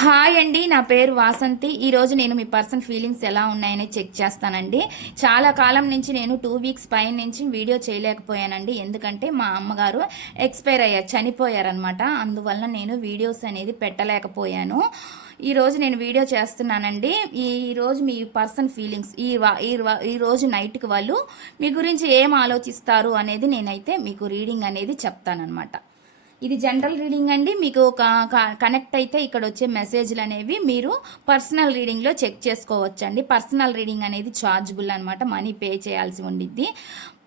Hi అండి, నా పేరు వాసంతి. ఈరోజు నేను మీ పర్సన్ ఫీలింగ్స్ ఎలా ఉన్నాయని చెక్ చేస్తానండి. చాలా కాలం నుంచి నేను 2 వీక్స్ పైన నుంచి వీడియో చేయలేకపోయానండి. ఎందుకంటే మా అమ్మగారు ఎక్స్పైర్ అయ్యారు, చనిపోయారనమాట. అందువల్ల నేను వీడియోస్ అనేది పెట్టలేకపోయాను. ఈరోజు నేను వీడియో చేస్తున్నానండి. ఈరోజు మీ పర్సన్ ఫీలింగ్స్ ఈరోజు నైట్కి వాళ్ళు మీ గురించి ఏం ఆలోచిస్తారు అనేది నేనైతే మీకు రీడింగ్ అనేది చెప్తానమాట. ఇది జనరల్ రీడింగ్ అండి. మీకు కనెక్ట్ అయితే ఇక్కడ వచ్చే మెసేజ్లు అనేవి మీరు పర్సనల్ రీడింగ్లో చెక్ చేసుకోవచ్చండి. పర్సనల్ రీడింగ్ అనేది ఛార్జబుల్ అనమాట, మనీ పే చేయాల్సి ఉండిద్ది.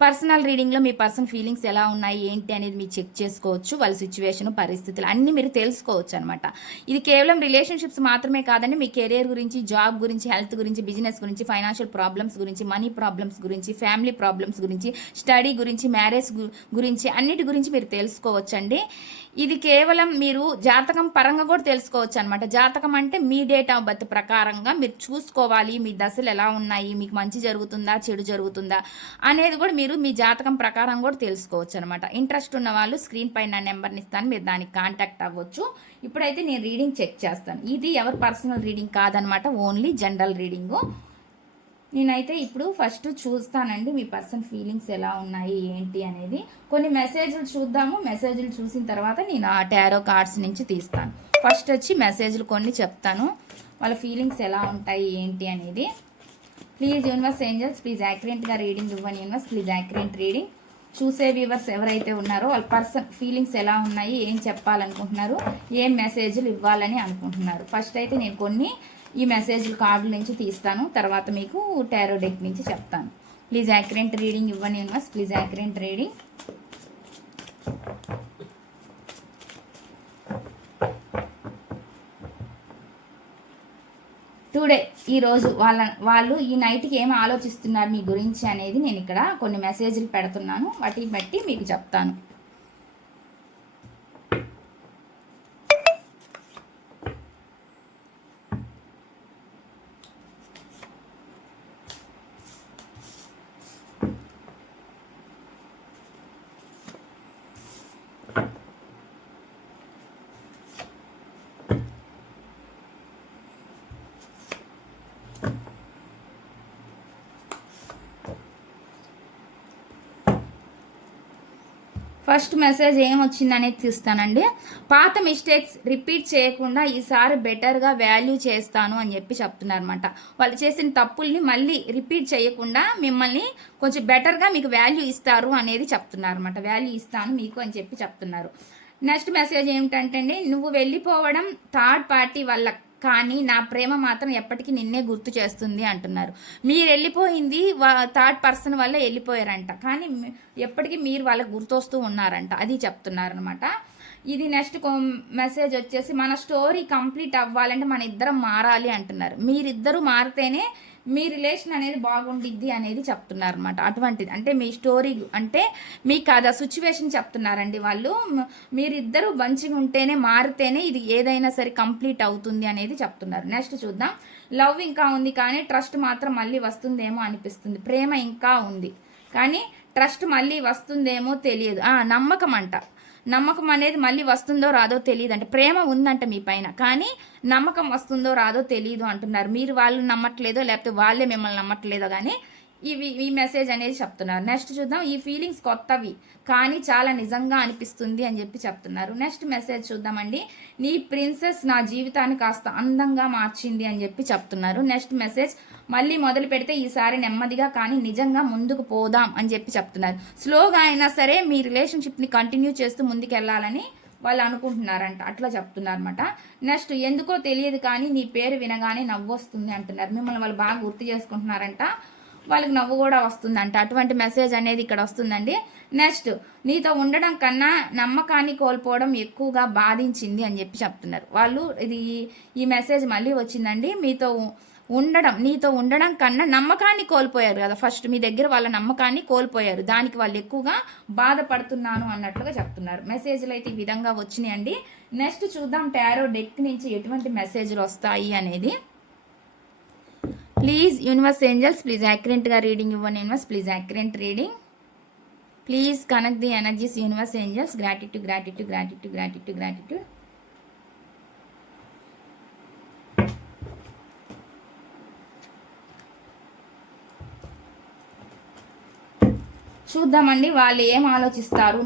పర్సనల్ రీడింగ్లో మీ పర్సన్ ఫీలింగ్స్ ఎలా ఉన్నాయి ఏంటి అనేది మీరు చెక్ చేసుకోవచ్చు. వాళ్ళ సిచ్యువేషన్, పరిస్థితులు అన్నీ మీరు తెలుసుకోవచ్చు అనమాట. ఇది కేవలం రిలేషన్షిప్స్ మాత్రమే కాదండి, మీ కెరీర్ గురించి, జాబ్ గురించి, హెల్త్ గురించి, బిజినెస్ గురించి, ఫైనాన్షియల్ ప్రాబ్లమ్స్ గురించి, మనీ ప్రాబ్లమ్స్ గురించి, ఫ్యామిలీ ప్రాబ్లమ్స్ గురించి, స్టడీ గురించి, మ్యారేజ్ గురించి, అన్నిటి గురించి మీరు తెలుసుకోవచ్చండి. ఇది కేవలం మీరు జాతకం పరంగా కూడా తెలుసుకోవచ్చు అనమాట. జాతకం అంటే మీ డేట్ ఆఫ్ బర్త్ ప్రకారంగా మీరు చూసుకోవాలి, మీ దశలు ఎలా ఉన్నాయి, మీకు మంచి జరుగుతుందా, చెడు జరుగుతుందా అనేది కూడా మీరు మీ జాతకం ప్రకారం కూడా తెలుసుకోవచ్చు అనమాట. ఇంట్రెస్ట్ ఉన్న వాళ్ళు స్క్రీన్ పైన నా నెంబర్ని ఇస్తాను, మీరు దానికి కాంటాక్ట్ అవ్వచ్చు. ఇప్పుడైతే నేను రీడింగ్ చెక్ చేస్తాను. ఇది ఎవరి పర్సనల్ రీడింగ్ కాదనమాట, ఓన్లీ జనరల్ రీడింగు. నేనైతే ఇప్పుడు ఫస్ట్ చూస్తానండి మీ పర్సన్ ఫీలింగ్స్ ఎలా ఉన్నాయి ఏంటి అనేది. కొన్ని మెసేజ్లు చూద్దాము. మెసేజ్లు చూసిన తర్వాత నేను ఆ టారో కార్డ్స్ నుంచి తీస్తాను. ఫస్ట్ వచ్చి మెసేజ్లు కొన్ని చెప్తాను, వాళ్ళ ఫీలింగ్స్ ఎలా ఉంటాయి ఏంటి అనేది. ప్లీజ్ యూనివర్స్ ఏంజల్స్, ప్లీజ్ యాక్యురేట్గా రీడింగ్ ఇవ్వని యూనివర్స్, ప్లీజ్ యాక్యురేట్ రీడింగ్. చూసే వ్యూవర్స్ ఎవరైతే ఉన్నారో వాళ్ళ పర్సన్ ఫీలింగ్స్ ఎలా ఉన్నాయి, ఏం చెప్పాలనుకుంటున్నారు, ఏం మెసేజ్లు ఇవ్వాలని అనుకుంటున్నారు. ఫస్ట్ అయితే నేను కొన్ని ఈ మెసేజ్లు కార్డుల నుంచి తీస్తాను, తర్వాత మీకు టారో డెక్ నుంచి చెప్తాను. ప్లీజ్ యాక్యురేట్ రీడింగ్ ఇవ్వని universe, please accurate reading. Today ఈరోజు వాళ్ళు ఈ నైట్కి ఏమి ఆలోచిస్తున్నారు మీ గురించి అనేది నేను ఇక్కడ కొన్ని మెసేజ్లు పెడుతున్నాను, వాటిని బట్టి మీకు చెప్తాను. ఫస్ట్ మెసేజ్ ఏమొచ్చింది అనేది తీస్తానండి. పాత మిస్టేక్స్ రిపీట్ చేయకుండా ఈసారి బెటర్గా వాల్యూ చేస్తాను అని చెప్పి చెప్తున్నారు అనమాట. వాళ్ళు చేసిన తప్పుల్ని మళ్ళీ రిపీట్ చేయకుండా మిమ్మల్ని కొంచెం బెటర్గా మీకు వాల్యూ ఇస్తారు అనేది చెప్తున్నారు అనమాట. వాల్యూ ఇస్తాను మీకు అని చెప్పి చెప్తున్నారు. నెక్స్ట్ మెసేజ్ ఏమిటంటే అండి, నువ్వు వెళ్ళిపోవడం థర్డ్ పార్టీ వల్ల, కానీ నా ప్రేమ మాత్రం ఎప్పటికీ నిన్నే గుర్తు చేస్తుంది అంటున్నారు. మీరు వెళ్ళిపోయింది థర్డ్ పర్సన్ వల్ల వెళ్ళిపోయారంట, కానీ ఎప్పటికీ మీరు వాళ్ళకి గుర్తొస్తూ ఉన్నారంట, అది చెప్తున్నారనమాట. ఇది నెక్స్ట్ మెసేజ్ వచ్చేసి, మన స్టోరీ కంప్లీట్ అవ్వాలంటే మన ఇద్దరం మారాలి అంటున్నారు. మీరిద్దరూ మారితేనే మీ రిలేషన్ అనేది బాగుండిద్ది అనేది చెప్తున్నారు అనమాట. అటువంటిది అంటే మీ స్టోరీ అంటే మీ కథ సిచ్యువేషన్ చెప్తున్నారండి వాళ్ళు. మీరిద్దరూ మంచిగా ఉంటేనే, మారితేనే ఇది ఏదైనా సరే కంప్లీట్ అవుతుంది అనేది చెప్తున్నారు. నెక్స్ట్ చూద్దాం. లవ్ ఇంకా ఉంది కానీ ట్రస్ట్ మాత్రం మళ్ళీ వస్తుందేమో అనిపిస్తుంది. ప్రేమ ఇంకా ఉంది కానీ ట్రస్ట్ మళ్ళీ వస్తుందేమో తెలియదు. నమ్మకం అంట, నమ్మకం అనేది మళ్ళీ వస్తుందో రాదో తెలియదు అంటే ప్రేమ ఉందంట మీ పైన, కానీ నమ్మకం వస్తుందో రాదో తెలియదు అంటున్నారు. మీరు వాళ్ళు నమ్మట్లేదో లేకపోతే వాళ్ళే మిమ్మల్ని నమ్మట్లేదో కానీ ఈ మెసేజ్ అనేది చెప్తున్నారు. నెక్స్ట్ చూద్దాం. ఈ ఫీలింగ్స్ కొత్తవి కానీ చాలా నిజంగా అనిపిస్తుంది అని చెప్పి చెప్తున్నారు. నెక్స్ట్ మెసేజ్ చూద్దామండి. నీ ప్రిన్సెస్ నా జీవితాన్ని కాస్త అందంగా మార్చింది అని చెప్పి చెప్తున్నారు. నెక్స్ట్ మెసేజ్, మళ్ళీ మొదలు పెడితే ఈసారి నెమ్మదిగా కానీ నిజంగా ముందుకు పోదాం అని చెప్పి చెప్తున్నారు. స్లోగా అయినా సరే మీ రిలేషన్షిప్ని కంటిన్యూ చేస్తూ ముందుకు వెళ్ళాలని వాళ్ళు అనుకుంటున్నారంట, అట్లా చెప్తున్నారన్నమాట. నెక్స్ట్, ఎందుకో తెలియదు కానీ నీ పేరు వినగానే నవ్వు వస్తుంది అంటున్నారు. మిమ్మల్ని వాళ్ళు బాగా గుర్తు చేసుకుంటున్నారంట, వాళ్ళకి నవ్వు కూడా వస్తుందంట. అటువంటి మెసేజ్ అనేది ఇక్కడ వస్తుందండి. నెక్స్ట్, నీతో ఉండడం కన్నా నమ్మకాన్ని కోల్పోవడం ఎక్కువగా బాధించింది అని చెప్పి చెప్తున్నారు వాళ్ళు. ఈ మెసేజ్ మళ్ళీ వచ్చిందండి. నీతో ఉండడం కన్నా నమ్మకాన్ని కోల్పోయారు కదా, ఫస్ట్ మీ దగ్గర వాళ్ళ నమ్మకాన్ని కోల్పోయారు, దానికి వాళ్ళు ఎక్కువగా బాధపడుతున్నాను అన్నట్లుగా చెప్తున్నారు. మెసేజ్లు అయితే ఈ విధంగా వచ్చినాయండి. నెక్స్ట్ చూద్దాం టారో డెక్ నుంచి ఎటువంటి మెసేజ్లు వస్తాయి అనేది. ప్లీజ్ యూనివర్స్ ఏంజల్స్, ప్లీజ్ యాక్యురేట్గా రీడింగ్ ఇవ్వండి universe, please accurate reading. Please connect the energies universe angels. Gratitude gratitude gratitude gratitude gratitude. చూద్దామండి వాళ్ళు ఏం ఆలోచిస్తారు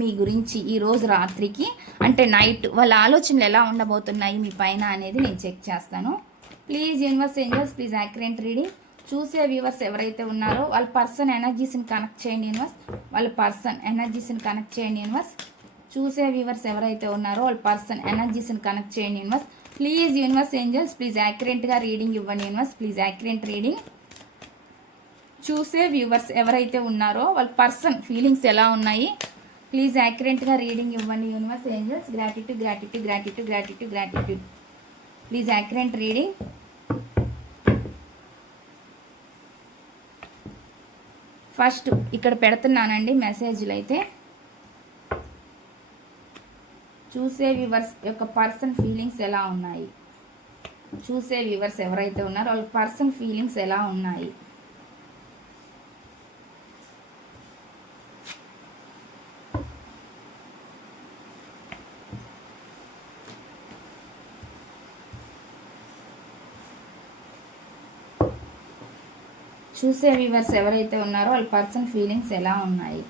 మీ గురించి ఈరోజు రాత్రికి, అంటే నైట్ వాళ్ళ ఆలోచనలు ఎలా ఉండబోతున్నాయి మీ పైన అనేది నేను చెక్ చేస్తాను. Please universe angels, please accurate reading. చూసే వ్యూవర్స్ ఎవరైతే ఉన్నారో వాళ్ళ పర్సన్ ఎనర్జీస్ని కనెక్ట్ చేయండి యూనివర్స్. వాళ్ళ పర్సన్ ఎనర్జీస్ని కనెక్ట్ చేయండి యూనివర్స్. చూసే వ్యూవర్స్ ఎవరైతే ఉన్నారో వాళ్ళ పర్సన్ ఎనర్జీస్ని కనెక్ట్ చేయండి universe. Please universe angels, please యాక్యురేట్గా రీడింగ్ ఇవ్వండి యూనివర్స్. Please accurate reading. చూసే వ్యూవర్స్ ఎవరైతే ఉన్నారో వాళ్ళ పర్సన్ ఫీలింగ్స్ ఎలా ఉన్నాయి, ప్లీజ్ యాక్యురేట్గా రీడింగ్ ఇవ్వండి universe angels. Gratitude gratitude gratitude gratitude gratitude. Please accurate reading. First ఇక్కడ పెడుతున్నానండి మెసేజ్లు అయితే. చూసే వ్యూవర్స్ యొక్క పర్సన్ ఫీలింగ్స్ ఎలా ఉన్నాయి, చూసే వ్యూవర్స్ ఎవరైతే ఉన్నారో వాళ్ళ పర్సన్ ఫీలింగ్స్ ఎలా ఉన్నాయి. చూసే వ్యూవర్స్ ఎవరైతే ఉన్నారో వాళ్ళ పర్సన్ ఫీలింగ్స్ ఎలా ఉన్నాయి.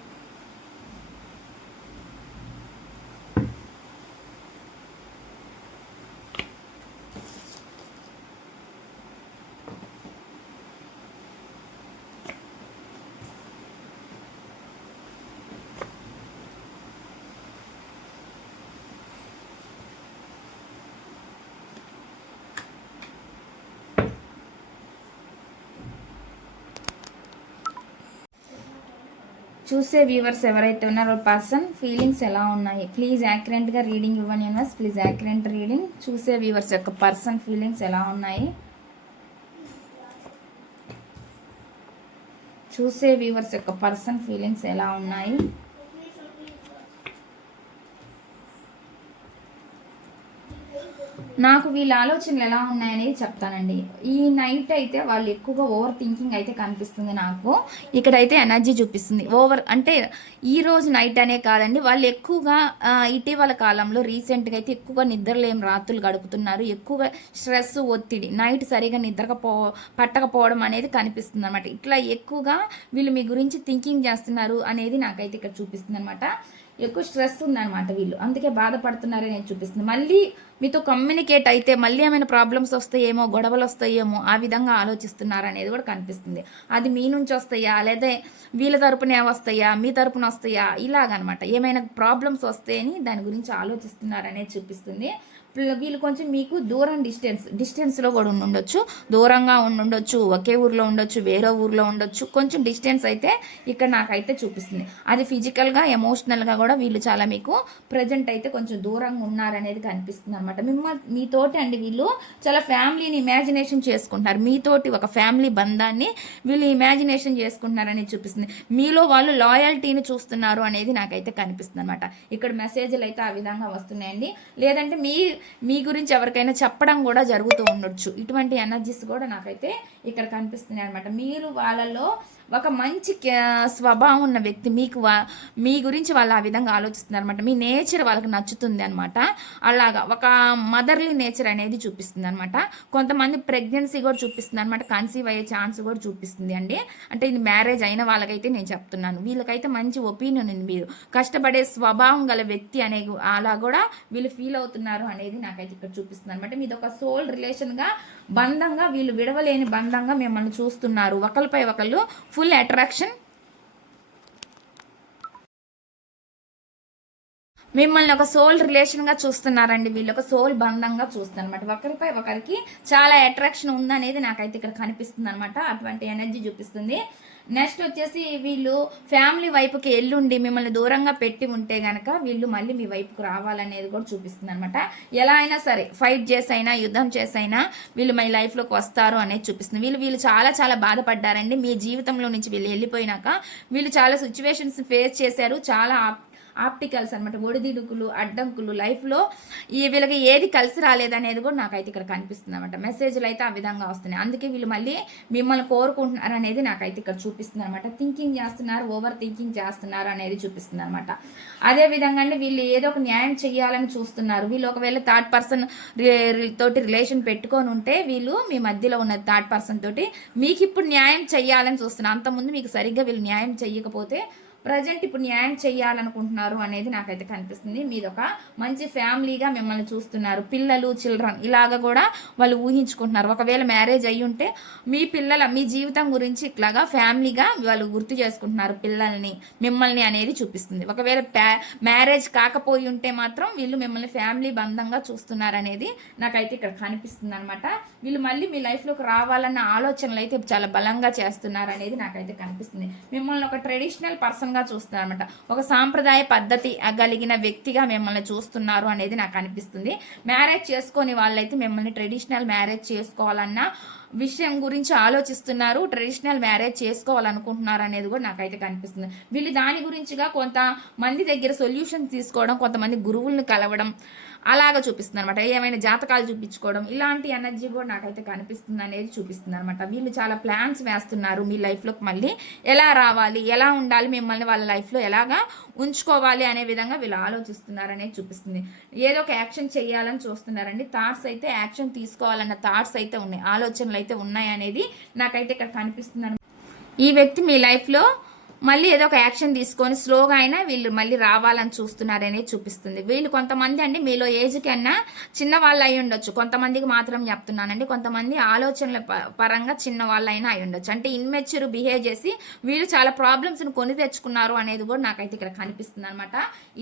చూసే వ్యూవర్స్ ఎవరైతే ఉన్నారో పర్సన్ ఫీలింగ్స్ ఎలా ఉన్నాయి. ప్లీజ్ యాక్యురేట్గా రీడింగ్ ఇవ్వండి యూనివర్స్. Please accurate reading. చూసే వ్యూవర్స్ యొక్క పర్సన్ ఫీలింగ్స్ ఎలా ఉన్నాయి. చూసే వ్యూవర్స్ యొక్క పర్సన్ ఫీలింగ్స్ ఎలా ఉన్నాయి. నాకు వీళ్ళ ఆలోచనలు ఎలా ఉన్నాయనేది చెప్తానండి. ఈ నైట్ అయితే వాళ్ళు ఎక్కువగా ఓవర్ థింకింగ్ అయితే కనిపిస్తుంది నాకు. ఇక్కడైతే ఎనర్జీ చూపిస్తుంది ఓవర్, అంటే ఈ రోజు నైట్ అనే కాదండి, వాళ్ళు ఎక్కువగా ఇటీవల కాలంలో రీసెంట్గా అయితే ఎక్కువగా నిద్రలేని రాత్రులు గడుపుతున్నారు. ఎక్కువగా స్ట్రెస్, ఒత్తిడి, నైట్ సరిగా పట్టకపోవడం అనేది కనిపిస్తుంది అనమాట. ఇట్లా ఎక్కువగా వీళ్ళు మీ గురించి థింకింగ్ చేస్తున్నారు అనేది నాకైతే ఇక్కడ చూపిస్తుంది అనమాట. ఎక్కువ స్ట్రెస్ ఉందన్నమాట వీళ్ళు, అందుకే బాధపడుతున్నారని నేను చూపిస్తుంది. మళ్ళీ మీతో కమ్యూనికేట్ అయితే మళ్ళీ ఏమైనా ప్రాబ్లమ్స్ వస్తాయేమో, గొడవలు వస్తాయేమో, ఆ విధంగా ఆలోచిస్తున్నారు అనేది కూడా కనిపిస్తుంది. అది మీ నుంచి వస్తాయా లేదా వీళ్ళ తరపునే వస్తాయా, మీ తరపున వస్తాయా, ఇలాగనమాట. ఏమైనా ప్రాబ్లమ్స్ వస్తాయని దాని గురించి ఆలోచిస్తున్నారు అనేది చూపిస్తుంది. వీళ్ళు కొంచెం మీకు దూరం డిస్టెన్స్లో కూడా ఉండొచ్చు, దూరంగా ఉండొచ్చు, ఒకే ఊర్లో ఉండొచ్చు, వేరే ఊర్లో ఉండొచ్చు. కొంచెం డిస్టెన్స్ అయితే ఇక్కడ నాకైతే చూపిస్తుంది. అది ఫిజికల్గా, ఎమోషనల్గా కూడా వీళ్ళు చాలా మీకు ప్రజెంట్ అయితే కొంచెం దూరంగా ఉన్నారనేది కనిపిస్తుంది అనమాట. మీతోటి అండి వీళ్ళు చాలా ఫ్యామిలీని ఇమాజినేషన్ చేసుకుంటున్నారు. మీతోటి ఒక ఫ్యామిలీ బంధాన్ని వీళ్ళు ఇమాజినేషన్ చేసుకుంటున్నారనేది చూపిస్తుంది. మీలో వాళ్ళు లాయల్టీని చూస్తున్నారు అనేది నాకైతే కనిపిస్తుంది అనమాట. ఇక్కడ మెసేజ్లు అయితే ఆ విధంగా వస్తున్నాయండి. లేదంటే మీ గురించి ఎవరికైనా చెప్పడం కూడా జరుగుతూ ఉండొచ్చు. ఇటువంటి ఎనర్జీస్ కూడా నాకైతే ఇక్కడ కనిపిస్తున్నాయి అనమాట. మీరు వాళ్ళలో ఒక మంచి స్వభావం ఉన్న వ్యక్తి, మీ గురించి వాళ్ళు ఆ విధంగా ఆలోచిస్తున్నారు అనమాట. మీ నేచర్ వాళ్ళకి నచ్చుతుంది అనమాట. అలాగా ఒక మదర్లీ నేచర్ అనేది చూపిస్తుంది అనమాట. కొంతమంది ప్రెగ్నెన్సీ కూడా చూపిస్తుంది అనమాట. కన్సీవ్ అయ్యే ఛాన్స్ కూడా చూపిస్తుంది అండి. అంటే ఇది మ్యారేజ్ అయిన వాళ్ళకైతే నేను చెప్తున్నాను. వీళ్ళకైతే మంచి ఒపీనియన్ ఉంది. మీరు కష్టపడే స్వభావం గల వ్యక్తి అనే అలా కూడా వీళ్ళు ఫీల్ అవుతున్నారు అనేది నాకైతే ఇక్కడ చూపిస్తుంది అనమాట. మీది ఒక సోల్ రిలేషన్గా, బంధంగా, వీళ్ళు విడవలేని బంధంగా మిమ్మల్ని చూస్తున్నారు. ఒకరిపై ఒకళ్ళు ఫుల్ అట్రాక్షన్, మిమ్మల్ని ఒక సోల్ రిలేషన్గా చూస్తున్నారండి. వీళ్ళు ఒక సోల్ బంధంగా చూస్తారు అనమాట. ఒకరిపై ఒకరికి చాలా అట్రాక్షన్ ఉందనేది నాకైతే ఇక్కడ కనిపిస్తుంది అనమాట. అటువంటి ఎనర్జీ చూపిస్తుంది. నెక్స్ట్ వచ్చేసి వీళ్ళు ఫ్యామిలీ వైపుకి ఎల్లుండి మిమ్మల్ని దూరంగా పెట్టి ఉంటే కనుక వీళ్ళు మళ్ళీ మీ వైపుకు రావాలనేది కూడా చూపిస్తుంది అనమాట. ఎలా అయినా సరే ఫైట్ చేసైనా, యుద్ధం చేసైనా వీళ్ళు మీ లైఫ్లోకి వస్తారు అనేది చూపిస్తుంది. వీళ్ళు చాలా చాలా బాధపడ్డారండి. మీ జీవితంలో నుంచి వీళ్ళు వెళ్ళిపోయినాక వీళ్ళు చాలా సిచ్యువేషన్స్ ఫేస్ చేశారు. చాలా ఆప్టికల్స్ అనమాట, ఒడిదిడుకులు, అడ్డంకులు, లైఫ్లో వీళ్ళకి ఏది కలిసి రాలేదనేది కూడా నాకైతే ఇక్కడ కనిపిస్తుంది అనమాట. మెసేజ్లు అయితే ఆ విధంగా వస్తున్నాయి. అందుకే వీళ్ళు మళ్ళీ మిమ్మల్ని కోరుకుంటున్నారు అనేది నాకైతే ఇక్కడ చూపిస్తుంది అనమాట. థింకింగ్ చేస్తున్నారు, ఓవర్ థింకింగ్ చేస్తున్నారు అనేది చూపిస్తుంది అనమాట. అదేవిధంగా అంటే వీళ్ళు ఏదో ఒక న్యాయం చేయాలని చూస్తున్నారు. వీళ్ళు ఒకవేళ థర్డ్ పర్సన్ తోటి రిలేషన్ పెట్టుకొని ఉంటే వీళ్ళు మీ మధ్యలో ఉన్న థర్డ్ పర్సన్ తోటి మీకు ఇప్పుడు న్యాయం చెయ్యాలని చూస్తున్నారు. అంతకుముందు మీకు సరిగ్గా వీళ్ళు న్యాయం చెయ్యకపోతే ప్రజెంట్ ఇప్పుడు న్యాయం చేయాలనుకుంటున్నారు అనేది నాకైతే కనిపిస్తుంది. మీరు ఒక మంచి ఫ్యామిలీగా మిమ్మల్ని చూస్తున్నారు. పిల్లలు, చిల్డ్రన్ ఇలాగ కూడా వాళ్ళు ఊహించుకుంటున్నారు. ఒకవేళ మ్యారేజ్ అయ్యి ఉంటే మీ జీవితం గురించి ఇట్లాగా ఫ్యామిలీగా వాళ్ళు గుర్తు చేసుకుంటున్నారు పిల్లల్ని, మిమ్మల్ని అనేది చూపిస్తుంది. ఒకవేళ మ్యారేజ్ కాకపోయి ఉంటే మాత్రం వీళ్ళు మిమ్మల్ని ఫ్యామిలీ బంధంగా చూస్తున్నారు అనేది నాకైతే ఇక్కడ కనిపిస్తుంది అనమాట. వీళ్ళు మళ్ళీ మీ లైఫ్లోకి రావాలన్న ఆలోచనలు అయితే చాలా బలంగా చేస్తున్నారు అనేది నాకైతే కనిపిస్తుంది. మిమ్మల్ని ఒక ట్రెడిషనల్ పర్సన్గా చూస్తున్నారు అనమాట. ఒక సాంప్రదాయ పద్ధతి కలిగిన వ్యక్తిగా మిమ్మల్ని చూస్తున్నారు అనేది నాకు అనిపిస్తుంది. మ్యారేజ్ చేసుకొని వాళ్ళైతే మిమ్మల్ని ట్రెడిషనల్ మ్యారేజ్ చేసుకోవాలన్న విషయం గురించి ఆలోచిస్తున్నారు. ట్రెడిషనల్ మ్యారేజ్ చేసుకోవాలనుకుంటున్నారు అనేది కూడా నాకైతే కనిపిస్తుంది. వీళ్ళు దాని గురించిగా కొంతమంది దగ్గర సొల్యూషన్ తీసుకోవడం, కొంతమంది గురువుల్ని కలవడం అలాగా చూపిస్తుంది అనమాట. ఏమైనా జాతకాలు చూపించుకోవడం ఇలాంటి ఎనర్జీ కూడా నాకైతే కనిపిస్తుంది అనేది చూపిస్తుంది అనమాట. వీళ్ళు చాలా ప్లాన్స్ వేస్తున్నారు. మీ లైఫ్లోకి మళ్ళీ ఎలా రావాలి, ఎలా ఉండాలి, మిమ్మల్ని వాళ్ళ లైఫ్లో ఎలాగా ఉంచుకోవాలి అనే విధంగా వీళ్ళు ఆలోచిస్తున్నారు అనేది చూపిస్తుంది. ఏదో ఒక యాక్షన్ చేయాలని చూస్తున్నారండి. థాట్స్ అయితే యాక్షన్ తీసుకోవాలన్న థాట్స్ అయితే ఉన్నాయి, ఆలోచనలు అయితే ఉన్నాయి అనేది నాకైతే ఇక్కడ కనిపిస్తుంది. ఈ వ్యక్తి మీ లైఫ్లో మళ్ళీ ఏదో ఒక యాక్షన్ తీసుకొని స్లోగా అయినా వీళ్ళు మళ్ళీ రావాలని చూస్తున్నారనే చూపిస్తుంది. వీళ్ళు కొంతమంది అండి మీలో ఏజ్ కన్నా చిన్న వాళ్ళు అయి ఉండొచ్చు. కొంతమందికి మాత్రం చెప్తున్నానండి. కొంతమంది ఆలోచనల పరంగా చిన్న వాళ్ళు అయినా అయి ఉండొచ్చు. అంటే ఇన్మెచ్యూర్ బిహేవ్ చేసి వీళ్ళు చాలా ప్రాబ్లమ్స్ని కొని తెచ్చుకున్నారు అనేది కూడా నాకైతే ఇక్కడ కనిపిస్తుంది అనమాట.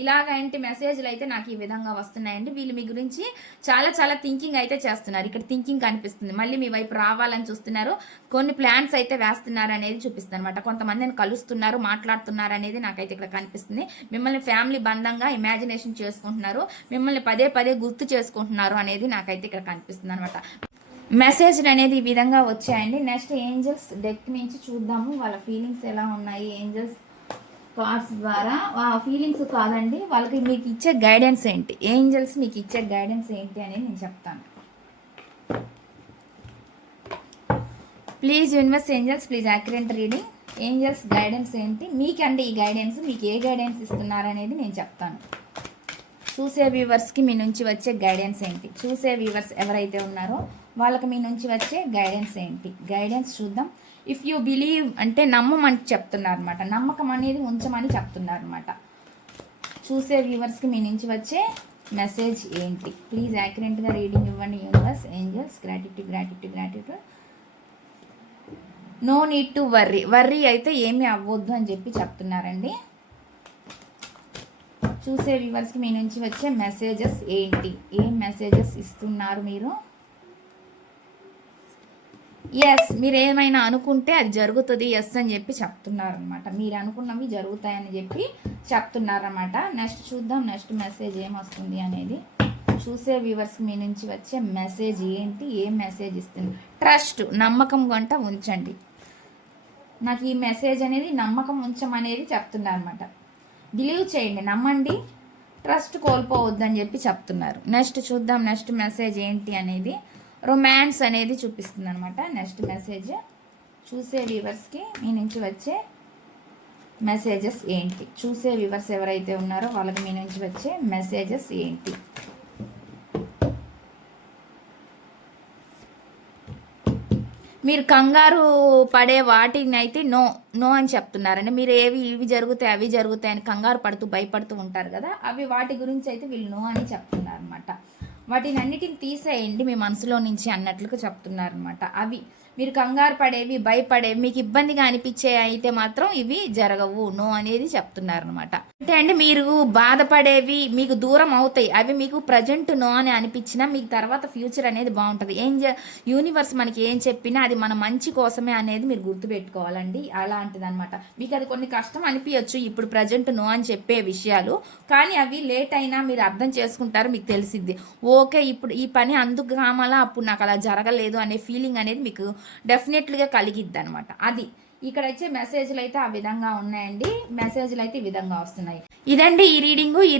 ఇలాగంటి మెసేజ్లు అయితే నాకు ఈ విధంగా వస్తున్నాయండి. వీళ్ళు మీ గురించి చాలా చాలా థింకింగ్ అయితే చేస్తున్నారు. ఇక్కడ థింకింగ్ కనిపిస్తుంది. మళ్ళీ మీ వైపు రావాలని చూస్తున్నారు. కొన్ని ప్లాన్స్ అయితే వేస్తున్నారు అనేది చూపిస్తుంది అనమాట. కొంతమందిని కలుస్తున్నారు, మాట్లాడుతున్నారు అనేది నాకైతే ఇక్కడ కనిపిస్తుంది. మిమ్మల్ని ఫ్యామిలీ బంధంగా ఇమాజినేషన్ చేసుకుంటున్నారు, మిమ్మల్ని పదే పదే గుర్తు చేసుకుంటున్నారు అనేది నాకైతే ఇక్కడ కనిపిస్తుంది అనమాట. మెసేజ్ అనేది ఈ విధంగా వచ్చాయండి. నెక్స్ట్ ఏంజల్స్ డెక్ నుంచి చూద్దాము వాళ్ళ ఫీలింగ్స్ ఎలా ఉన్నాయి. ఏంజల్స్ కార్డ్స్ ద్వారా ఫీలింగ్స్ కాదండి, వాళ్ళకి మీకు ఇచ్చే గైడెన్స్ ఏంటి, ఏంజల్స్ మీకు ఇచ్చే గైడెన్స్ ఏంటి అనేది నేను చెప్తాను. Please universe angels please accurate reading. Angels guidance ఏంటి మీకండి, ఈ గైడెన్స్ మీకు ఏ గైడెన్స్ ఇస్తున్నారనేది నేను చెప్తాను. చూసే వ్యూవర్స్కి మీ నుంచి వచ్చే గైడెన్స్ ఏంటి, చూసే వ్యూవర్స్ ఎవరైతే ఉన్నారో వాళ్ళకి మీ నుంచి వచ్చే గైడెన్స్ ఏంటి, గైడెన్స్ చూద్దాం. ఇఫ్ యూ బిలీవ్ అంటే నమ్మమని చెప్తున్నారు అనమాట. నమ్మకం అనేది ఉంచమని చెప్తున్నారు అనమాట. చూసే వ్యూవర్స్కి మీ నుంచి వచ్చే మెసేజ్ ఏంటి, ప్లీజ్ యాక్యురేట్గా రీడింగ్ ఇవ్వండి universe. Angels gratitude gratitude gratitude. No need to worry అయితే ఏమీ అవ్వద్దు అని చెప్పి చెప్తున్నారండి. చూసే వ్యూవర్స్కి మీ నుంచి వచ్చే మెసేజెస్ ఏంటి, ఏం మెసేజెస్ ఇస్తున్నారు మీరు. ఎస్, మీరు ఏమైనా అనుకుంటే అది జరుగుతుంది ఎస్ అని చెప్పి చెప్తున్నారనమాట. మీరు అనుకున్నవి జరుగుతాయని చెప్పి చెప్తున్నారన్నమాట. నెక్స్ట్ చూద్దాం నెక్స్ట్ మెసేజ్ ఏమొస్తుంది అనేది. చూసే వ్యూవర్స్కి మీ నుంచి వచ్చే మెసేజ్ ఏంటి, ఏం మెసేజ్ ఇస్తుంది. ట్రస్ట్, నమ్మకం గంట ఉంచండి. నాకు ఈ మెసేజ్ అనేది నమ్మకం ఉంచమనేది చెప్తున్నారు అనమాట. బిలీవ్ చేయండి, నమ్మండి, ట్రస్ట్ కోల్పోవద్దని చెప్పి చెప్తున్నారు. నెక్స్ట్ చూద్దాం నెక్స్ట్ మెసేజ్ ఏంటి అనేది. రొమాన్స్ అనేది చూపిస్తుంది అనమాట. నెక్స్ట్ మెసేజ్ చూసే వ్యూవర్స్కి మీ నుంచి వచ్చే మెసేజెస్ ఏంటి, చూసే వ్యూవర్స్ ఎవరైతే ఉన్నారో వాళ్ళకి మీ నుంచి వచ్చే మెసేజెస్ ఏంటి. మీరు కంగారు పడే వాటిని అయితే నో నో అని చెప్తున్నారండి. మీరు ఇవి జరుగుతాయి అవి జరుగుతాయి అని కంగారు పడుతూ భయపడుతూ ఉంటారు కదా, అవి వాటి గురించి అయితే వీళ్ళు నో అని చెప్తున్నారు అనమాట. వాటిని అన్నిటిని తీసేయండి మీ మనసులో నుంచి అన్నట్లుగా చెప్తున్నారు అనమాట. అవి మీరు కంగారు పడేవి, భయపడేవి, మీకు ఇబ్బందిగా అనిపించే అయితే మాత్రం ఇవి జరగవు, నో అనేది చెప్తున్నారు అనమాట. అంటే అండి మీరు బాధపడేవి మీకు దూరం అవుతాయి, అవి మీకు ప్రజెంట్ నో అని అనిపించినా మీకు తర్వాత ఫ్యూచర్ అనేది బాగుంటుంది. యూనివర్స్ మనకి ఏం చెప్పినా అది మన మంచి కోసమే అనేది మీరు గుర్తుపెట్టుకోవాలండి. అలాంటిది అనమాట. మీకు అది కొన్ని కష్టం అనిపించచ్చు ఇప్పుడు ప్రజెంట్ నో అని చెప్పే విషయాలు, కానీ అవి లేట్ అయినా మీరు అర్థం చేసుకుంటారు, మీకు తెలిసిద్ది. ఓకే ఇప్పుడు ఈ పని అందుకు కావాలా, అప్పుడు నాకు అలా జరగలేదు అనే ఫీలింగ్ అనేది మీకు డెఫినెట్లీగా కలిగిద్ది అనమాట. అది ఇక్కడ వచ్చే మెసేజ్లు అయితే ఆ విధంగా ఉన్నాయండి. మెసేజ్లు అయితే ఈ విధంగా వస్తున్నాయి. ఇదండి ఈ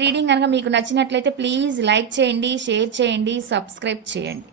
రీడింగ్ కనుక మీకు నచ్చినట్లయితే ప్లీజ్ లైక్ చేయండి, షేర్ చేయండి, సబ్స్క్రైబ్ చేయండి.